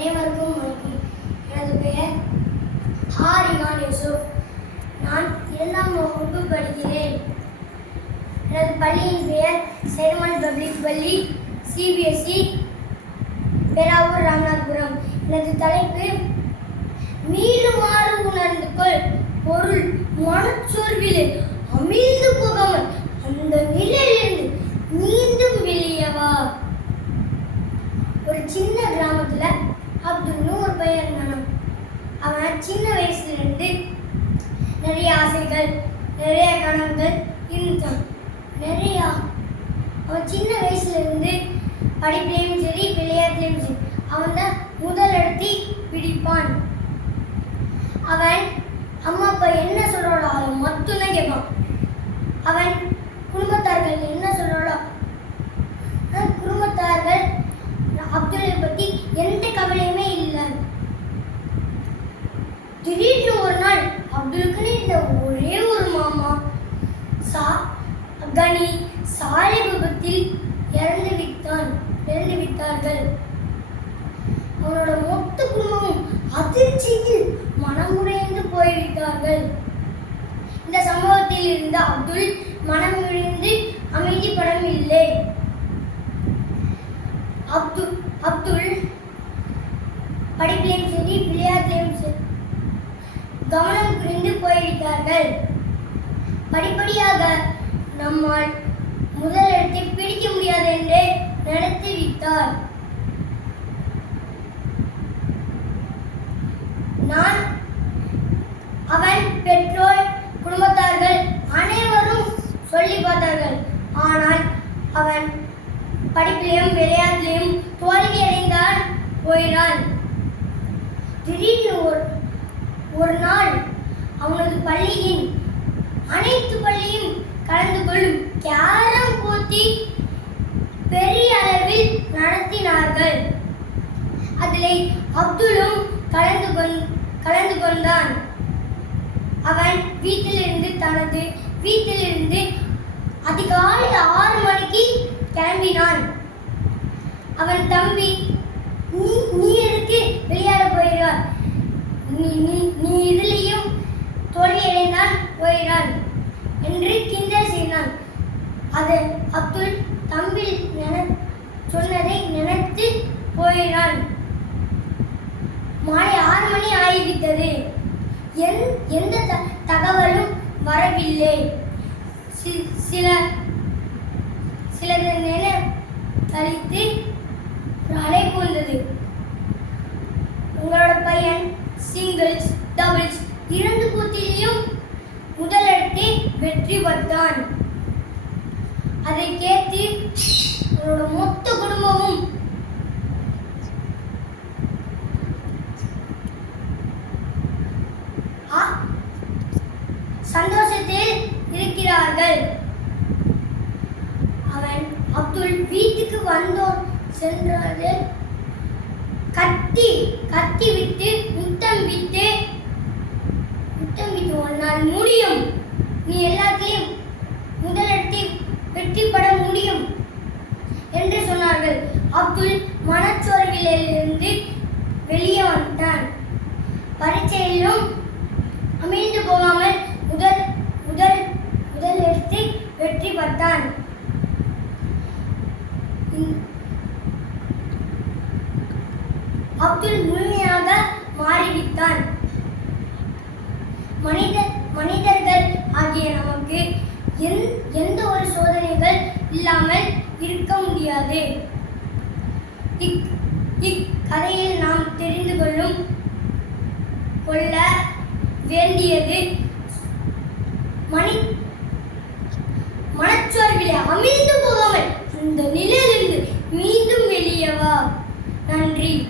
அனைவருக்கும் வணக்கம். எனது பெயர் ஹாரிகான் யூசுப். நான் இரண்டாம் வகுப்பு படிக்கிறேன். எனது பள்ளியின் பெயர் செருமன் பப்ளிக் பள்ளி சிபிஎஸ்இ பேராவூர் ராமநாதபுரம். எனது தலைப்பு மீளுமாறு உணர்ந்து கொள் பொருள் மனச்சோர்விலே அமிழ்ந்து போகாமல் அந்த நிலையிலிருந்து மீண்டும் வெளியே வா ஒரு சின்ன கிராமத்துல அப்துல்னு ஒரு பையன் இருந்தானாம் சின்ன வயசுலேருந்து நிறைய ஆசைகள் நிறைய கனவுகள் இருந்துச்சான் நிறையா. அவன் சின்ன வயசுல இருந்து படிப்புலையும் சரி விளையாட்டுலையும் சரி அவன் தான் முதல் இடத்தை பிடிப்பான். அவன் அம்மா அப்பா என்ன சொல்கிறாளோ அதை மட்டும்தான் கேட்பான். அவன் குடும்பத்தார்கள் என்ன சொல்கிறாளோ குடும்பத்தார்கள் அப்துல்லை பற்றி எந்த கவலையுமே திடீர்னு ஒரு நாள் அப்துலுக்குன்னு இந்த ஒரே ஒரு மாமா சா கனி சாலை விபத்தில் இறந்து விட்டான் இறந்து விட்டார்கள். அவனோட மொத்த குடும்பமும் அதிர்ச்சியில் மனமுடைந்து போய்விட்டார்கள். இந்த சம்பவத்தில் இருந்த அப்துல் மனம் விழுந்து அமைதிப்படவில்லை அப்துல் அப்துல் படிப்பிலையும் சரி விளையாட்டிலையும் சரி கவனம் குறைந்து போய்விட்டார்கள். படிப்படியாக நம்மால் முதல் இடத்தை பிடிக்க முடியாது என்று நினைத்து விட்டார். நான் அவன் பெற்றோர் குடும்பத்தார்கள் அனைவரும் சொல்லி பார்த்தார்கள். ஆனால் அவன் படிப்பிலையும் விளையாட்டிலையும் தோல்வி அடைந்தான் போயிறான். திடீர்னு ஒரு ஒரு நாள் அவனது பள்ளியின் அனைத்து பள்ளியும் கலந்து கொள்ளும் கேரம் போட்டி பெரிய அளவில் நடத்தினார்கள். அதில் அப்துலும் கலந்து கொண் கலந்து கொண்டான். அவன் வீட்டிலிருந்து தனது வீட்டிலிருந்து அதிகாலை ஆறு மணிக்கு கிளம்பினான். அவன் தம்பி நீ நீ எதுக்கு விளையாட போயிறான் நீ நீ ஓடி எழுந்தான் போயினான் என்று கிண்டல் செய்தான். அது அப்துல் தம்பி நின சொன்னதை நினைத்து போயிறான் மாலை ஆறு மணி ஆகிவிட்டது. எந் எந்த த- தகவலும் வரவில்லை. சி- சில சிலது நில கழித்து வெற்றி பெற்றான். அதை கேட்டு அவனோட மொத்த குடும்பமும் சந்தோஷத்தில் இருக்கிறார்கள். அவன் அப்துல் வீட்டுக்கு வந்தோம் சென்றது கத்தி கத்தி விட்டு முத்தம் விட்டு முத்தம் விட்டு உன்னால் முடியும் நீ எல்லாத்தையும் முதலிடத்தில் வெற்றி பெற முடியும் என்று சொன்னார்கள் அப்துல் சிறையிலிருந்து வெளியே வந்தான். பரீட்சையிலும் அமிழ்ந்து போகாமல் முதல் முதல் முதல் எடுத்து வெற்றி பெற்றான். அப்துல் முழுமையாக மாறிவிட்டான். மனித மனிதர்கள் ஆகிய நமக்கு எந் எந்த ஒரு சோதனைகள் இல்லாமல் இருக்க முடியாது. இக் இக்கதையில் நாம் தெரிந்து கொள்ளும் கொள்ள வேண்டியது மணி மனச்சோர்விலே அமிழ்ந்து போகாமல் இந்த நிலையிலிருந்து மீண்டும் வெளியே வா. நன்றி.